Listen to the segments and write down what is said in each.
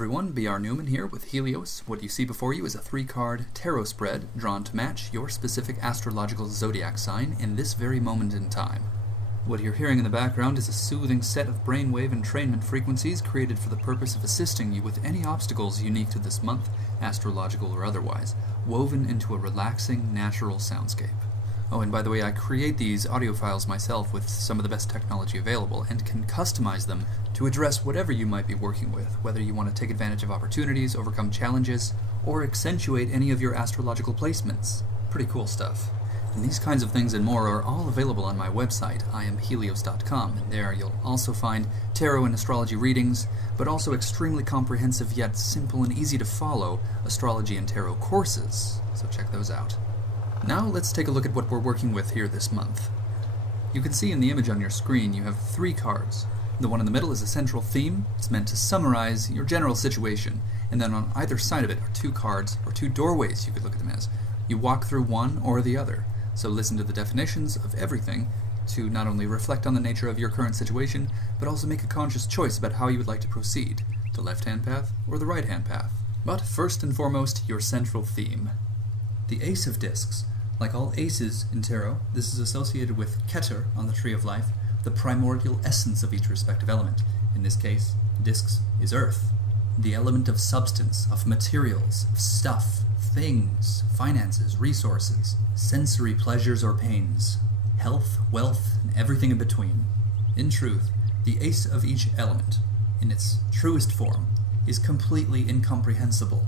everyone, B.R. Newman here with Helios. What you see before you is a 3-card tarot spread drawn to match your specific astrological zodiac sign in this very moment in time. What you're hearing in the background is a soothing set of brainwave entrainment frequencies created for the purpose of assisting you with any obstacles unique to this month, astrological or otherwise, woven into a relaxing, natural soundscape. Oh, and by the way, I create these audio files myself with some of the best technology available and can customize them to address whatever you might be working with, whether you want to take advantage of opportunities, overcome challenges, or accentuate any of your astrological placements. Pretty cool stuff. And these kinds of things and more are all available on my website, IamHelios.com, and there you'll also find tarot and astrology readings, but also extremely comprehensive yet simple and easy to follow astrology and tarot courses, so check those out. Now let's take a look at what we're working with here this month. You can see in the image on your screen you have 3 cards. The one in the middle is a central theme. It's meant to summarize your general situation, and then on either side of it are 2 cards, or 2 doorways you could look at them as. You walk through one or the other, so listen to the definitions of everything to not only reflect on the nature of your current situation, but also make a conscious choice about how you would like to proceed, the left-hand path or the right-hand path. But first and foremost, your central theme. The Ace of Discs. Like all aces in tarot, this is associated with Keter on the Tree of Life, the primordial essence of each respective element. In this case, discs is earth. The element of substance, of materials, of stuff, things, finances, resources, sensory pleasures or pains, health, wealth, and everything in between. In truth, the ace of each element, in its truest form, is completely incomprehensible.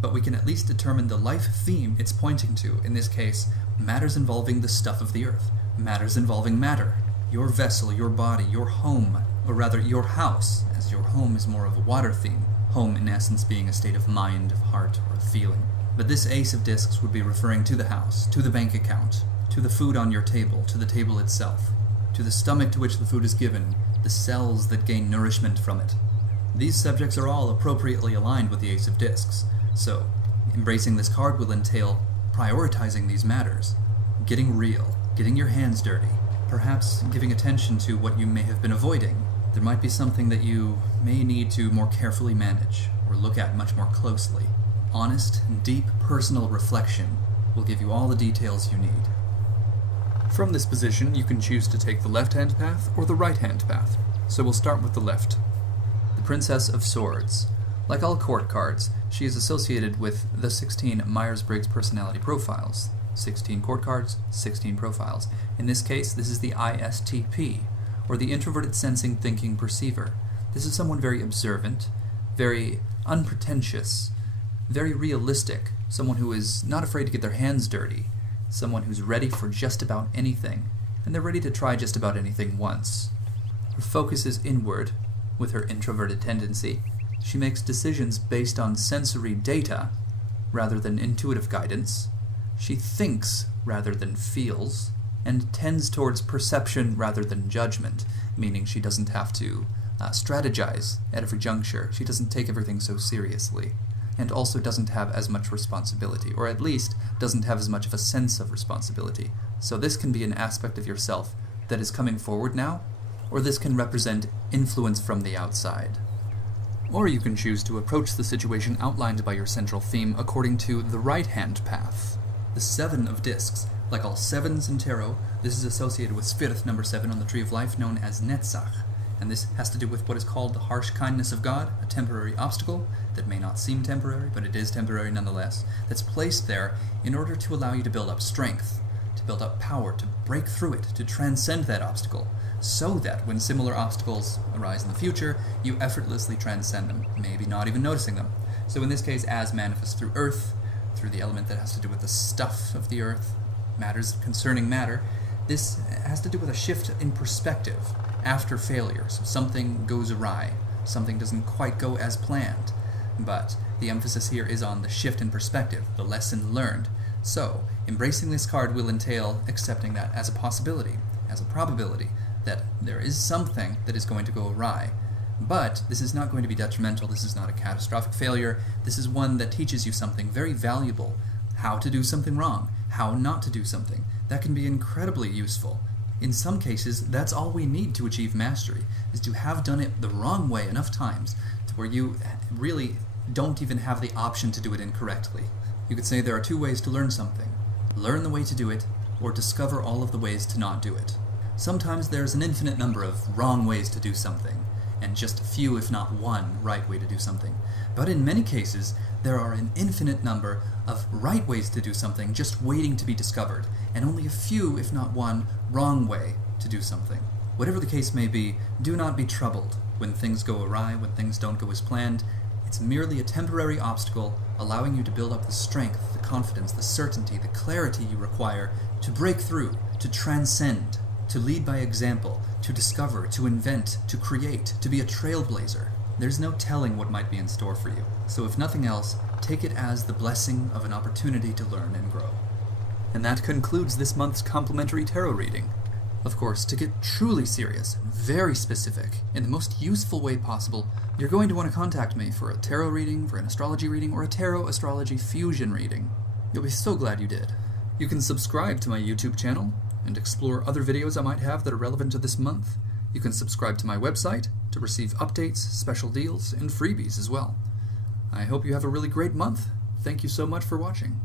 But we can at least determine the life theme it's pointing to, in this case, matters involving the stuff of the earth, matters involving matter, your vessel, your body, your home, or rather your house, as your home is more of a water theme, home in essence being a state of mind, of heart, or of feeling. But this Ace of Discs would be referring to the house, to the bank account, to the food on your table, to the table itself, to the stomach to which the food is given, the cells that gain nourishment from it. These subjects are all appropriately aligned with the Ace of Discs. So, embracing this card will entail prioritizing these matters, getting real, getting your hands dirty, perhaps giving attention to what you may have been avoiding. There might be something that you may need to more carefully manage, or look at much more closely. Honest and deep personal reflection will give you all the details you need. From this position, you can choose to take the left-hand path or the right-hand path. So we'll start with the left. The Princess of Swords. Like all court cards, she is associated with the 16 Myers-Briggs personality profiles. 16 court cards, 16 profiles. In this case, this is the ISTP, or the Introverted Sensing Thinking Perceiver. This is someone very observant, very unpretentious, very realistic, someone who is not afraid to get their hands dirty, someone who's ready for just about anything, and they're ready to try just about anything once. Her focus is inward, with her introverted tendency. She makes decisions based on sensory data rather than intuitive guidance. She thinks rather than feels, and tends towards perception rather than judgment, meaning she doesn't have to strategize at every juncture. She doesn't take everything so seriously, and also doesn't have as much responsibility, or at least doesn't have as much of a sense of responsibility. So this can be an aspect of yourself that is coming forward now, or this can represent influence from the outside. Or you can choose to approach the situation outlined by your central theme according to the right-hand path. The 7 of Discs. Like all 7s in tarot, this is associated with Spirit number 7 on the Tree of Life, known as Netzach. And this has to do with what is called the harsh kindness of God, a temporary obstacle that may not seem temporary, but it is temporary nonetheless, that's placed there in order to allow you to build up strength, to build up power, to break through it, to transcend that obstacle, so that when similar obstacles arise in the future, you effortlessly transcend them, maybe not even noticing them. So in this case, as manifest through earth, through the element that has to do with the stuff of the earth, matters concerning matter, this has to do with a shift in perspective after failure. So something goes awry, something doesn't quite go as planned, but the emphasis here is on the shift in perspective, the lesson learned. So embracing this card will entail accepting that as a possibility, as a probability, that there is something that is going to go awry. But this is not going to be detrimental, this is not a catastrophic failure, this is one that teaches you something very valuable, how to do something wrong, how not to do something. That can be incredibly useful In some cases, that's all we need to achieve mastery, is to have done it the wrong way enough times to where you really don't even have the option to do it incorrectly. You could say there are two ways to learn something. Learn the way to do it, or discover all of the ways to not do it. Sometimes there's an infinite number of wrong ways to do something, and just a few, if not one, right way to do something. But in many cases, there are an infinite number of right ways to do something just waiting to be discovered, and only a few, if not one, wrong way to do something. Whatever the case may be, do not be troubled when things go awry, when things don't go as planned. It's merely a temporary obstacle, allowing you to build up the strength, the confidence, the certainty, the clarity you require to break through, to transcend, to lead by example, to discover, to invent, to create, to be a trailblazer. There's no telling what might be in store for you, so if nothing else, take it as the blessing of an opportunity to learn and grow. And that concludes this month's complimentary tarot reading. Of course, to get truly serious, very specific, in the most useful way possible, you're going to want to contact me for a tarot reading, for an astrology reading, or a tarot-astrology fusion reading. You'll be so glad you did. You can subscribe to my YouTube channel and explore other videos I might have that are relevant to this month. You can subscribe to my website to receive updates, special deals, and freebies as well. I hope you have a really great month. Thank you so much for watching.